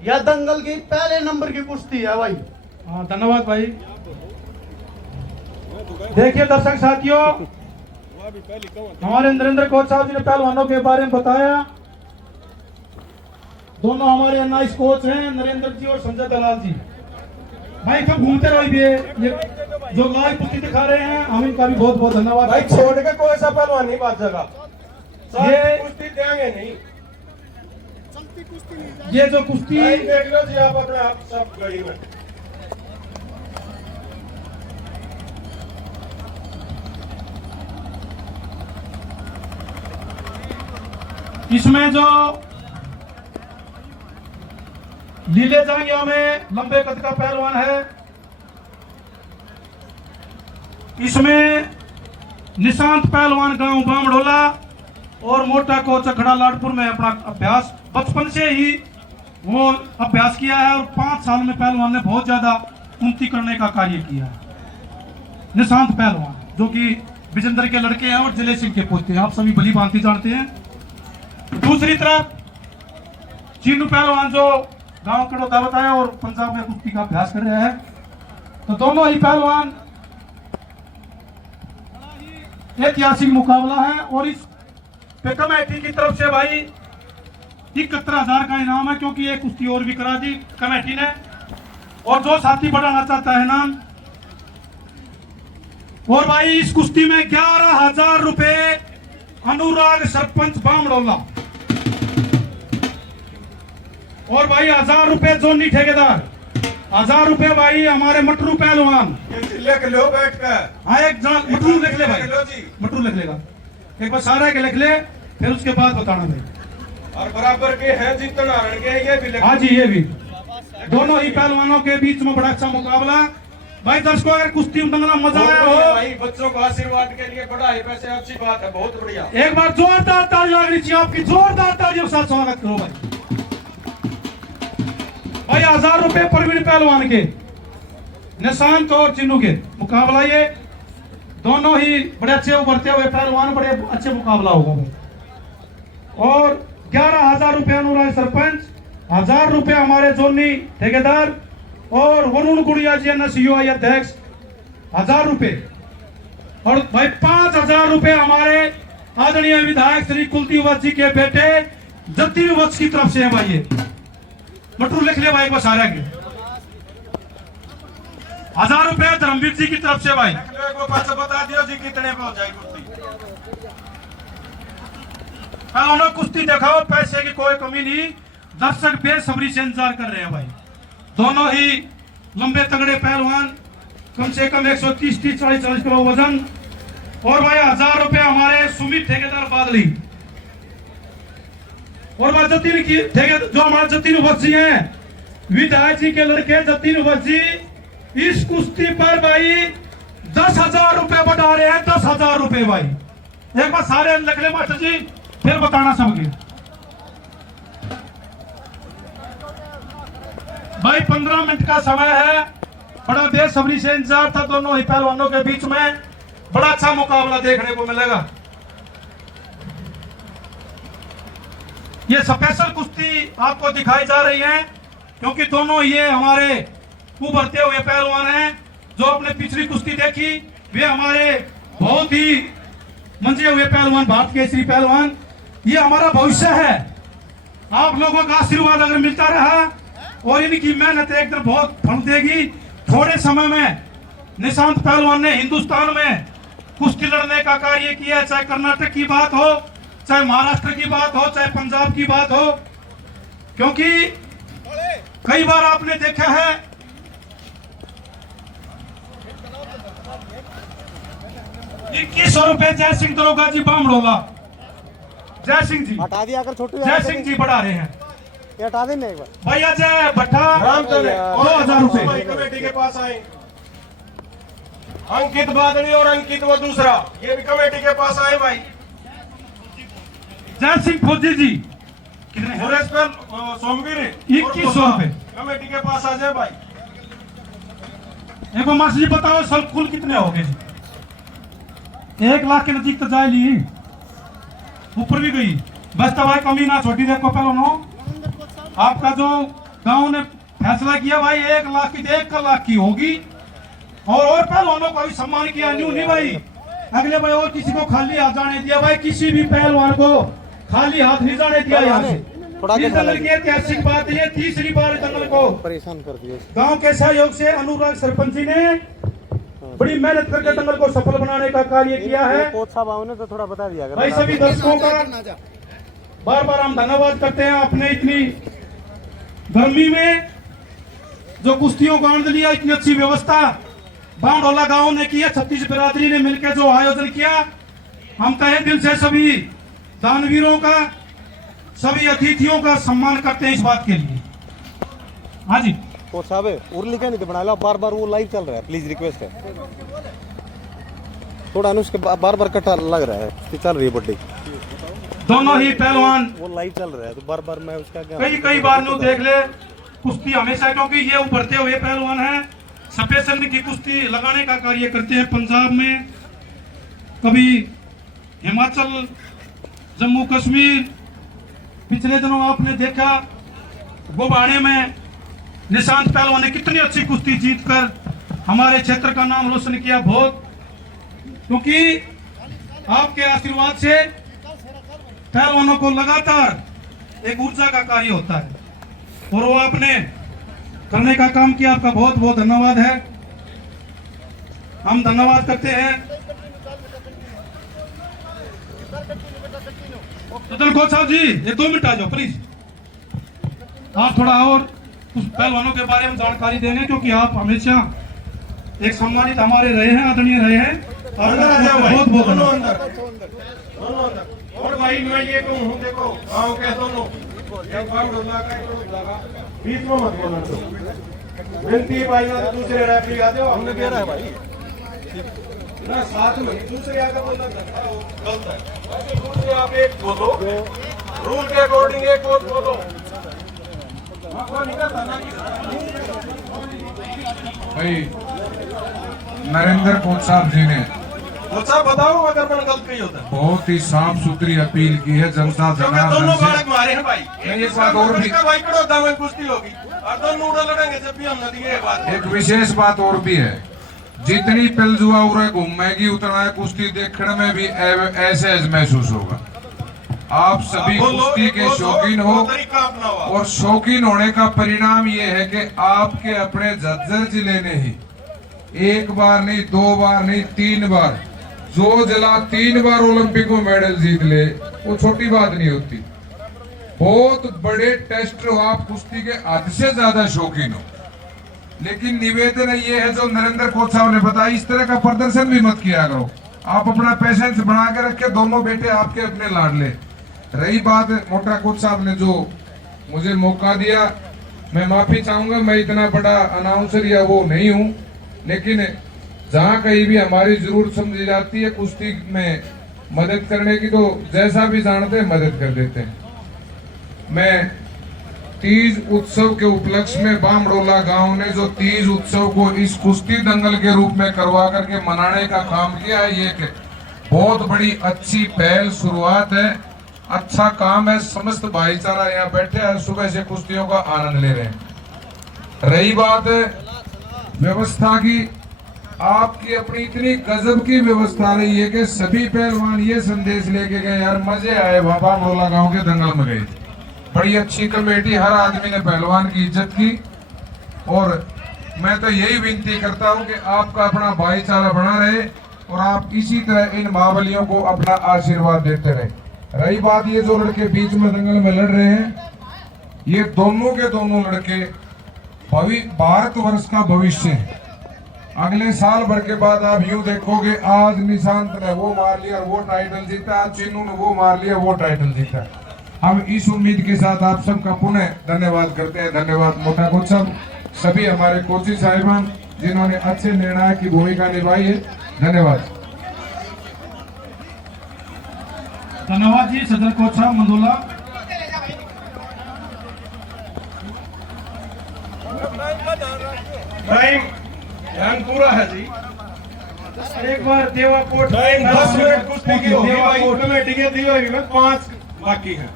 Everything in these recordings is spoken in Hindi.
यह दंगल की पहले नंबर की कुश्ती है भाई। हाँ धन्यवाद भाई। देखिए दर्शक साथियों, हमारे नरेंद्र कोच साहब जी ने पहलवानों के बारे में बताया। दोनों हमारे नाइस कोच हैं, नरेंद्र जी और संजय दलाल जी। भाई कब घूमते रहो, ये जो लाइव कुश्ती दिखा रहे हैं, हम इनका भी बहुत बहुत धन्यवाद। भाई छोड़ के कोई सा पहलवान नहीं बाजेगा, ये कुश्ती देंगे नहीं। ये जो कुश्ती देख लो जी आप अपने आप सब गई में। इसमें जो लीले जांगिया में लंबे कद का पहलवान है, इसमें निशांत पहलवान गांव बामडोला और मोटा कोच अखड़ा लाडपुर में अपना अभ्यास बचपन से ही वो अभ्यास किया है और 5 साल में पहलवान ने बहुत ज्यादा उन्नति करने का कार्य किया है। निशांत पहलवान जो कि विजेंद्र के लड़के हैं और जिले सिंह के पोते हैं, आप सभी भली भांति जानते हैं। दूसरी तरफ चीनू पहलवान जो गांव कड़ौदा बताया और पंजाब में कुश्ती का अभ्यास कर रहे हैं। तो दोनों ही पहलवान ऐतिहासिक मुकाबला है और इस पे कमेटी की तरफ से भाई 71,000 का इनाम है, क्योंकि ये कुश्ती और भी करा दी कमेटी ने। और जो साथी बढ़ाना चाहता है नाम, और भाई इस कुश्ती में 11,000 रुपए अनुराग सरपंच बामडोला, और भाई 1,000 रुपए जोनी ठेकेदार, 1,000 रुपए भाई हमारे मटरू पहलवान। लिख लो बैठ कर। हाँ एक जना मटरू लिख ले भाई, मटरू लिख लेगा एक बार सारा के लिख ले, फिर उसके बाद बताना भाई। और बराबर के हैं जीतन नारायण के, ये भी लिख। हाँ जी ये भी। दोनों ही पहलवानों के बीच में बड़ा अच्छा मुकाबला। भाई दर्शकों अगर कुश्ती में दंगना मजा आया हो, भाई बच्चों को आशीर्वाद के लिए बड़ा ही पैसे अच्छी बात है, बहुत बढ़िया। एक बार जोरदार ताली लगनी चाहिए आपकी, जोरदार तालियों के साथ स्वागत करो भाई। भाई 1,000 रुपए प्रवीण पहलवान के, निशांत और चिन्नू के मुकाबला, ये दोनों ही बड़े अच्छे उभरते हुए पहलवान, बड़े अच्छे मुकाबला होगा भाई। और 11,000 रुपए अनुराग सरपंच, 1,000 रुपए हमारे जोनी ठेकेदार और वरुण गुड़िया जी NSUI अध्यक्ष 1,000 रुपए, और भाई 5,000 रुपए हमारे आदरणीय विधायक श्री कुलदीप वत्स जी के बेटे जतिन वत्स की तरफ से है भाई। ये मटरू लिख ले भाई, बस आ रहा है 1,000 रुपए धर्मवीर जी की तरफ से भाई। बता दियो जी कितने पे हो जाएगी कुश्ती। उन्होंने कुश्ती दिखाओ, पैसे की कोई कमी नहीं, दर्शक बेसब्री से इंतजार कर रहे हैं भाई। दोनों ही लंबे तगड़े पहलवान, कम से कम 130-40 किलो वजन। और भाई 1,000 रुपए हमारे सुमित ठेकेदार बादली, और भाई जतिन की ठेकेदार जो हमारे जतिन वत्स जी हैं, विधायक जी के लड़के जतिन वत्स जी, इस कुश्ती पर भाई 10,000 रुपए बढ़ा रहे हैं। 10,000 रुपए भाई, एक बार सारे लिख ले मास्टर जी, फिर बताना सबके। भाई 15 मिनट का समय है, बड़ा बेसब्री से इंतजार था। दोनों ही पहलवानों के बीच में बड़ा अच्छा मुकाबला देखने को मिलेगा। ये स्पेशल कुश्ती आपको दिखाई जा रही है, क्योंकि दोनों ये हमारे उभरते हुए पहलवान हैं। जो आपने पिछली कुश्ती देखी, वे हमारे बहुत ही मंजे हुए पहलवान, भारत केसरी पहलवान। ये हमारा भविष्य है। आप लोगों का आशीर्वाद अगर मिलता रहा और इनकी मेहनत एक दिन बहुत फल देगी। थोड़े समय में निशांत पहलवान ने हिंदुस्तान में कुश्ती लड़ने का कार्य किया, चाहे कर्नाटक की बात हो, चाहे महाराष्ट्र की बात हो, चाहे पंजाब की बात हो। क्योंकि कई बार आपने देखा है 2100 रुपए जय सिंह दरोगा जी बामडोला, जय सिंह जी हटा दिया कर छोटू, जय सिंह जी बढ़ा रहे हैं। ये हटा देना एक बार। भैया जय भट्टा 2,000 रुपए कमेटी के पास आए। अंकित बादली और अंकित वो दूसरा, ये भी कमेटी के पास आए भाई। जय सिंह फौजी जी कितने हैं? सुरेश पर सोमवीर 2100 रुपए कमेटी के पास आ जाए भाई। एक बार मास्टर जी बताओ सब कुल कितने हो गए जी? 1 लाख के नजीक तो जाए ली, ऊपर भी गई। बस तो भाई कमी ना छोटी देखो पहले नो, आपका जो गांव ने फैसला किया भाई 1 लाख की 1 लाख की होगी और पहलवानों को भी सम्मान किया। न्यू नहीं भाई अगले भाई और किसी को खाली हाथ जाने दिया भाई, किसी भी पहलवान को खाली हाथ नहीं जाने दिया। यहाँ से इस दंगल की ऐतिहासिक बात है, ये तीसरी बार दंगल को परेशान कर दिए। गांव के सहयोग से अनुराग सरपंच जी ने बड़ी मेहनत करके दंगल को सफल बनाने का कार्य किया है। कोच साहब आओ ने तो थोड़ा बता दिया भाई सभी दर्शकों का बार बार हम धन्यवाद करते हैं। आपने इतनी गर्मी में जो कुश्तियों को आनंद लिया, इतनी अच्छी व्यवस्था बांडोला गांव ने की है, छत्तीस बिरादरी ने मिलकर जो आयोजन किया, हम तहे दिल से सभी दानवीरों का, सभी अतिथियों का सम्मान करते हैं इस बात के लिए। हाँ जी कोच साहब उर्ली क्या नहीं बना लो, बार बार वो लाइव चल रहा है, प्लीज रिक्वेस्ट है थोड़ा अनुष्क बार बार कटा लग रहा है कि चल रही है बड्डी, दोनों ही पहलवान वो लाइव चल रहा है तो बार बार मैं उसका क्या कई बार न्यू देख ले कुश्ती हमेशा, क्योंकि ये उभरते हुए पहलवान हैं, सफेद संघ की कुश्ती लगाने का कार्य करते हैं पंजाब में, कभी हिमाचल, जम्मू कश्मीर। पिछले दिनों आपने देखा गोबाड़े में निशांत पहलवान ने कितनी अच्छी कुश्ती जीतकर हमारे क्षेत्र का नाम रोशन किया बहुत, क्योंकि आपके आशीर्वाद से पहलवानों को लगातार एक ऊर्जा का कार्य होता है और वो आपने करने का काम किया। आपका बहुत बहुत धन्यवाद है, हम धन्यवाद करते हैं। सदन कोच साहब जी 1-2 मिनट आ जाओ प्लीज, आप थोड़ा और उस पहलवानों के बारे में जानकारी देंगे, क्योंकि आप हमेशा एक सम्मानित हमारे रहे हैं, आदरणीय रहे हैं। बहुत बहुत धन्यवाद। और भाई मैं ये कहूँ देखो गाँव के दोनों एक बांडोला का बीच में मत बोलना तो विनती भाई ना दूसरे रेफरी आते हो, हमने कह रहा है भाई ना साथ में दूसरे आकर बोलना गलत है। दूसरे आप एक बोलो, रूल के अकॉर्डिंग एक बोलो। भाई नरेंद्र कोच साहब जी ने अच्छा बताओ अगर मैंने गलत कही होता है। बहुत ही साफ सुथरी अपील की है जनता दोनों जनार्दन बालक से। मारे हैं भाई, एक बात और भी, भाई कड़ौदा में कुश्ती होगी और दोनों उड़ा लड़ेंगे जब भी हम नदी ये बात। एक विशेष बात और भी है, जितनी पिलजुआ उरे घूमेगी उतना कुश्ती देखने में भी ऐसे महसूस होगा। आप सभी कुश्ती के शौकीन हो और शौकीन होने का परिणाम ये है कि आपके अपने झज्जर जिले ने ही 1 बार नहीं 2 बार नहीं 3 बार, जो जिला 3 बार ओलंपिक में मेडल जीत ले वो छोटी बात नहीं होती। बहुत बड़े टेस्ट हो, आप कुश्ती के हद से ज्यादा शौकीन हो, लेकिन निवेदन ये है जो नरेंद्र कोच साहब ने बताया, इस तरह का प्रदर्शन भी मत किया करो। आप अपना पेशेंस बना के रखे, दोनों बेटे आपके अपने लाडले। रही बात मोटा कोच साहब ने जो मुझे मौका दिया, मैं माफी चाहूंगा, मैं इतना बड़ा अनाउंसर या वो नहीं हूँ, लेकिन जहाँ कहीं भी हमारी जरूरत समझी जाती है कुश्ती में मदद करने की, तो जैसा भी जानते हैं मदद कर देते हैं। मैं तीज उत्सव के उपलक्ष्य में बामडोला गांव ने जो तीज उत्सव को इस कुश्ती दंगल के रूप में करवा करके मनाने का काम किया है, ये एक बहुत बड़ी अच्छी पहल शुरुआत है, अच्छा काम है। समस्त भाईचारा यहाँ बैठे हैं, सुबह से कुश्तियों का आनंद ले रहे हैं। रही बात व्यवस्था की, आपकी अपनी इतनी गजब की व्यवस्था रही है कि सभी पहलवान ये संदेश लेके गए, यार मजे आए बामडोला गांव के दंगल में गए। बड़ी अच्छी कमेटी, हर आदमी ने पहलवान की इज्जत की, और मैं तो यही विनती करता हूं कि आपका अपना भाईचारा बना रहे और आप इसी तरह इन महाबलियों को अपना आशीर्वाद देते रहे। रही बात ये जो लड़के बीच में दंगल में लड़ रहे हैं, ये दोनों के दोनों लड़के भारतवर्ष का भविष्य है। अगले साल भर के बाद आप यूं देखोगे, आज निशांत ने वो मार लिया वो टाइटल जीता, आज चीनू ने वो मार लिया वो टाइटल जीता। हम इस उम्मीद के साथ आप सबका पुनः धन्यवाद करते हैं। धन्यवाद मोटा कोच साहब, सभी हमारे कोची साहिबान जिन्होंने अच्छे निर्णायक की भूमिका निभाई है, धन्यवाद। धन्यवाद जी सदर कोच साहब मंदोला। टाइम ध्यान पूरा है जी। एक बार देवा कोट 10 मिनट कुश्ती की होगी भाई, कमेटी के दिए में 5 बाकी है।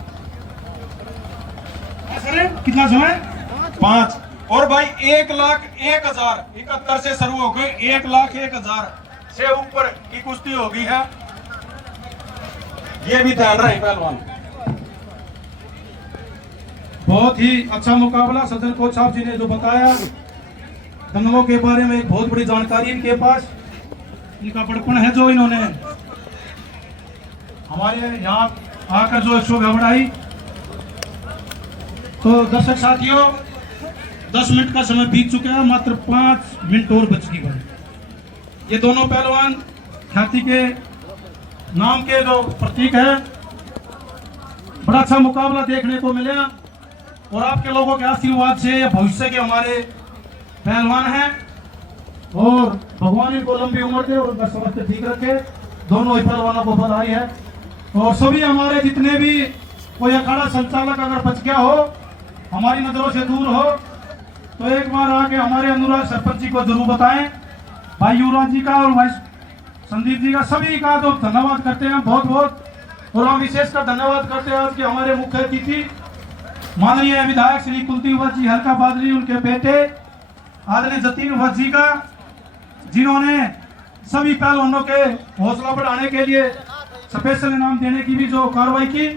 कितना समय? 5 और भाई 1,01,000 71 से शुरू हो गई, 1,01,000 से ऊपर की कुश्ती होगी है, ये भी ध्यान रहे पहलवान। बहुत ही अच्छा मुकाबला सदर कोच साहब जी ने जो बताया दंगलों के बारे में, एक बहुत बड़ी जानकारी इनके पास, इनका बड़पन है जो इन्होंने हमारे यहाँ आकर जो शोभा बढ़ाई। तो दर्शक साथियों 10 मिनट का समय बीत चुका है, मात्र 5 मिनट और बच गई। ये दोनों पहलवान ख्याति के नाम के जो प्रतीक है, बड़ा अच्छा मुकाबला देखने को मिला और आपके लोगों के आशीर्वाद से ये भविष्य के हमारे पहलवान हैं और भगवान इनको लंबी उम्र दे और उनका स्वास्थ्य ठीक रखे। दोनों ही पहलवानों को बधाई है और सभी हमारे जितने भी कोई अखाड़ा संचालक अगर बच गया हो, हमारी नजरों से दूर हो, तो एक बार आके हमारे अनुराग सरपंच जी को जरूर बताएं। भाई युवराज जी का और भाई संदीप जी का, सभी का तो धन्यवाद करते हैं बहुत बहुत। और हम विशेषकर धन्यवाद करते हैं आज के हमारे मुख्य अतिथि माननीय विधायक श्री कुलदीप वत्स जी हल्का बादली, उनके बेटे आदरणीय जतीन वत्स जी का, जिन्होंने सभी पहलवानों के हौसला बढ़ाने के लिए स्पेशल इनाम देने की भी जो कार्रवाई की।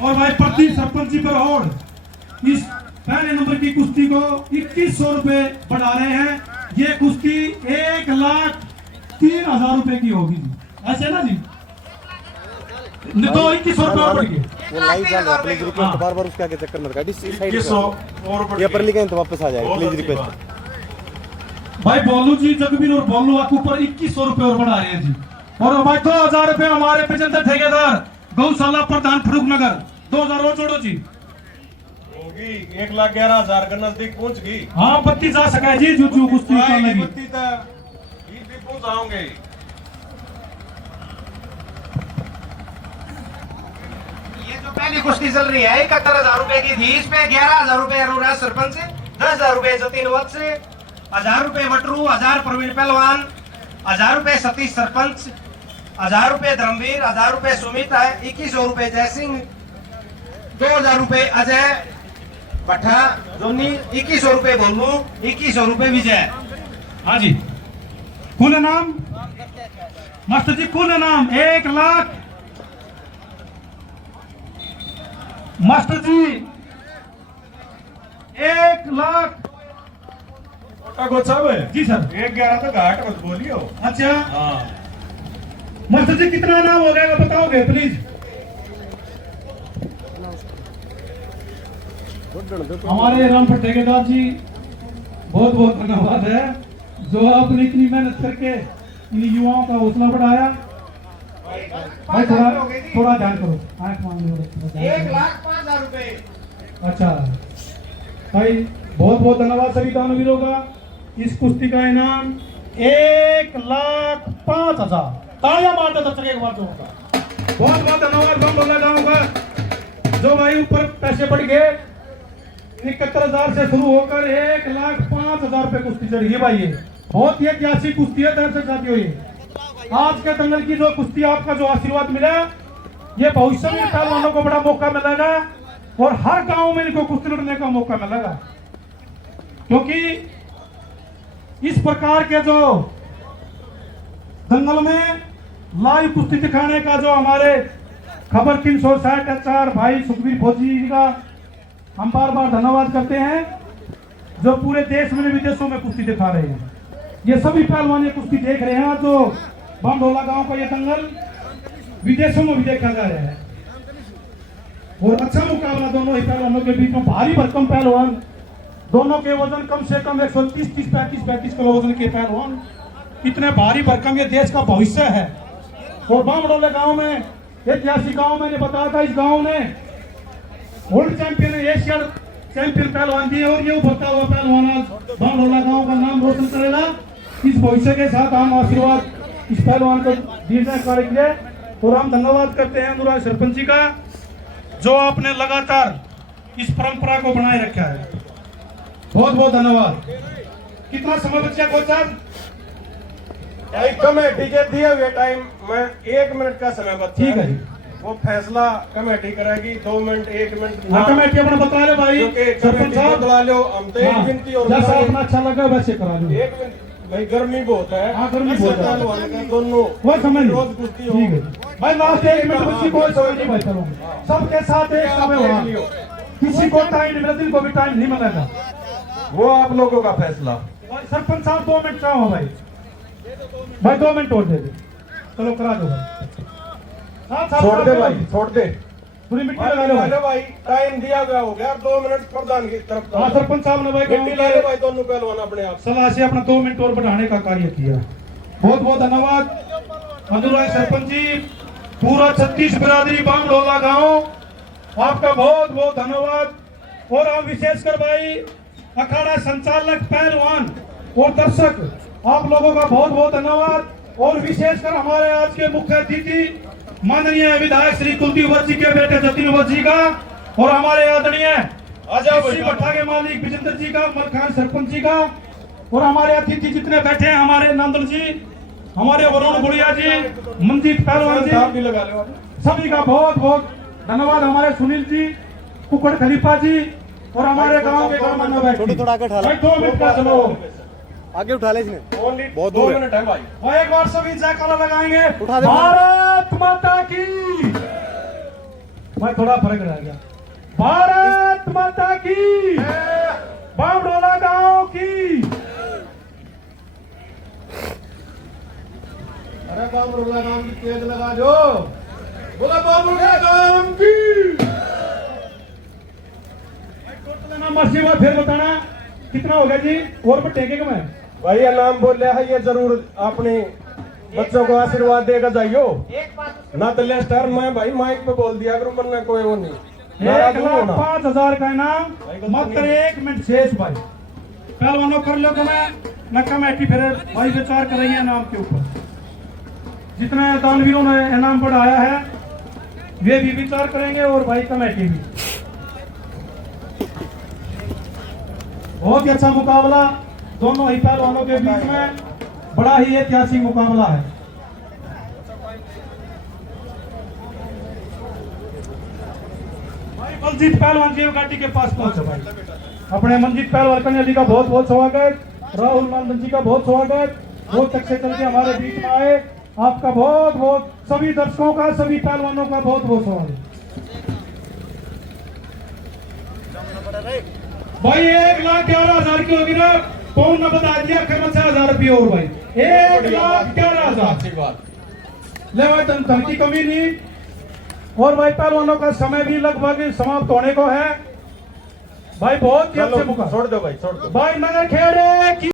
और भाई प्रति सरपंच जी पर और इस पहले नंबर की कुश्ती को 2100 रुपए बढ़ा रहे हैं। ये कुश्ती 1,03,000 रुपए की होगी जी, ऐसे ना जी, तो 2100 रुपए और बढ़ गए। वो लाइव चल रहा है, प्लीज रिक्वेस्ट बार बार उसके आगे चक्कर मत काटिए, इस साइड 2100 और ये पर लिखें तो वापस आ जाएगा, प्लीज रिक्वेस्ट। भाई बोलू जी जगबीर और बोलू आपको ऊपर 2100 रुपए और बढ़ा रहे हैं जी। और भाई 2000 रुपए हमारे पेजेंटर ठेकेदार गौशाला प्रधान फरूक नगर 2000 और जोड़ो जी। होगी 1,11,000 के नजदीक पहुंच गई। हाँ 32 जा सका है जी, जू कुश्ती लगी 32 तक भी पहुंचाओगे। पहली कुश्ती चल रही है 71,000 रुपए की थी, इस पे 11,000 रुपए अनुराग सरपंच से, 10,000 रुपए जतीन वत्स से, 1,000 रुपए वटरू, 1,000 प्रवीण पहलवान, 1,000 रुपए सतीश सरपंच, 1,000 रुपए धर्मवीर, 1,000 रुपए सुमित है, 2100 रुपए जयसिंह, 2,000 रुपए अजय भट्टा जोनी, 2100 रुपए बोलू, 2100 रुपए विजय। हाँ जी, कुल नाम मास्टर जी, कुल नाम 1 लाख मास्टर जी 1 लाख जी सर। 1,11 तो घाट मत बोलियो। अच्छा हाँ मास्टर जी कितना नाम हो गया बताओगे प्लीज। हमारे रामपुर ठेकेदार जी बहुत बहुत धन्यवाद है जो आपने इतनी मेहनत करके इन युवाओं का हौसला बढ़ाया। भाई थोड़ा ध्यान करो, आंख मांग लो। 1,05,000 रुपए। अच्छा भाई बहुत बहुत धन्यवाद सभी दानवीरों का। इस कुश्ती का इनाम 1,05,000। तालियां मारते दर्शक एक बार जोरदार। बहुत बहुत धन्यवाद बम बोला जाऊंगा। जो भाई ऊपर पैसे बढ़ गए 71,000 से शुरू होकर 1,05,000 रुपए कुश्ती चढ़ी है भाई। ये बहुत ही ऐतिहासिक कुश्ती है दर्शक साथियों। ये आज के दंगल की जो कुश्ती आपका जो आशीर्वाद मिला, ये भविष्य में पहलवानों को बड़ा मौका मिलेगा और हर गांव में इनको कुश्ती लड़ने का मौका मिलेगा, क्योंकि इस प्रकार के जो दंगल में लाइव कुश्ती दिखाने का जो हमारे खबर 360 HR भाई सुखबीर फौजी जी का हम बार बार धन्यवाद करते हैं, जो पूरे देश में विदेशों में कुश्ती दिखा रहे हैं। ये सभी पहलवान ये कुश्ती देख रहे हैं, जो बमढोला गांव का ये दंगल विदेशों में भी देखा जा रहा है। और अच्छा मुकाबला दोनों ही पहलवानों के बीच में, भारी भरकम पहलवान, दोनों के वजन कम से कम 130, 35 किलो वजन के पहलवान, इतने भारी भरकम ये देश का भविष्य है। और बमढोला गांव में ऐतिहासिक गांव मैंने बताया था, इस गांव ने वर्ल्ड चैंपियन एशिया चैंपियन पहलवान दिए और ये उभरता हुआ पहलवान आज बमढोला गांव का नाम रोशन करेगा। इस भविष्य के साथ हम आशीर्वाद इस पहलवान को दीर्घ कार्य के लिए। और हम धन्यवाद करते हैं अनुराग सरपंच जी का, जो आपने लगातार इस परंपरा को बनाए रखा है। बहुत बहुत धन्यवाद। कितना समय बचा कोच साहब? कम है डीजे दिए हुए टाइम में 1 मिनट का समय बचा। ठीक है जी। वो फैसला कमेटी करेगी। 2 मिनट 1 मिनट हाँ, कमेटी अपना बता लो भाई, क्योंकि सरपंच कमेटी साहब बदला लो, हम तो एक हाँ, मिनट और जैसा बताएंगे। अपना अच्छा लगा वैसे करा लो। 1 मिनट भाई, गर्मी बहुत है। हाँ, गर्मी बहुत है। पहलवान का दोनों वो समझ लो। रोज कुश्ती हो। ठीक है भाई, लास्ट 1 मिनट किसी को समय नहीं भाई, चलो सबके साथ एक समय वहाँ, किसी को टाइम नहीं मिला, दिल को भी टाइम नहीं मिलेगा। वो आप लोगों का फैसला। भाई सरपंच साहब 2 मिनट चाहो भाई, भाई 2 मिनट और दे दे, चलो करा दो भाई। साथ छोड़ दे भाई, छोड़ दे पूरी मिट्टी भाई, लगा लो भाई। भाई टाइम दिया गया हो गया। 2 मिनट प्रधान की तरफ हाँ, सरपंच साहब ने भाई मिट्टी ला लो भाई, दोनों पहलवान अपने आप। सलाह से अपना 2 मिनट और बढ़ाने का कार्य किया। बहुत बहुत धन्यवाद मधुराय सरपंच जी, पूरा 36 बिरादरी बामडोला गांव, आपका बहुत बहुत धन्यवाद। और हम विशेषकर भाई अखाड़ा संचालक, पहलवान और दर्शक, आप लोगों का बहुत बहुत धन्यवाद। और विशेषकर हमारे आज के मुख्य अतिथि माननीय विधायक श्री कुलदीप वत्स जी के बेटे जतिन वत्स जी का, और हमारे आदरणीय कृषि भट्टा के मालिक विजेंद्र जी का, मलखान सरपंच जी का, और हमारे अतिथि जितने बैठे हैं, हमारे नंदन जी, हमारे वरुण गुड़िया जी, मंजीत पहलवान जी, लगा लो सभी का बहुत बहुत धन्यवाद। हमारे सुनील जी, कुकड़ खलीफा जी, और हमारे गांव के ग्रामीण बैठे थोड़ा आगे उठा लो। 2 मिनट का चलो आगे उठा ले इसने। बहुत 2 दूर है। मिनट है भाई। और एक बार सभी जयकारा लगाएंगे, उठा दे। भारत माता की। मैं थोड़ा फर्क रह गया, भारत माता की, बामडोला गांव की। अरे बाबूला गांव की तेज लगा दो, बोला बाबूला गांव की। मर्सी बात फिर बताना कितना हो गया जी, और टेकेगा मैं भाई ये नाम बोल रहा है, ये जरूर अपने बच्चों को आशीर्वाद देगा जाइयो। ना तो लेस टर्म मैं भाई माइक पे बोल दिया करूं, वरना कोई वो नहीं। 1,05,000 का इनाम, मात्र 1 मिनट शेष भाई। पहलवानों कर लो, मैं कमेटी फिर भाई विचार करेंगे इनाम के ऊपर। जितने दानवीरों ने इनाम बढ़ाया है वे भी विचार करेंगे, और भाई कमेटी भी। बहुत ही अच्छा मुकाबला दोनों ही पहलवानों के बीच में, बड़ा ही ऐतिहासिक मुकाबला है। भाई मंजीत पहलवान जी गाड़ी के पास पहुंचे भाई, अपने मंजीत पहलवान कन्या जी का बहुत बहुत स्वागत, राहुल नंदन जी का बहुत स्वागत, बहुत तक से चल के हमारे बीच में आए, आपका बहुत बहुत, सभी दर्शकों का, सभी पहलवानों का बहुत बहुत स्वागत। भाई 1,11,000 की होगी ना, कौन ने बता दिया, खर्च 6,000 रुपये और भाई 1,11,000 ले भाई, धन की कमी नहीं। और भाई पहलवानों का समय भी लगभग समाप्त होने को है भाई, बहुत ही अच्छे मुकाबले। छोड़ दो भाई, छोड़ दो भाई नगर खेड़े की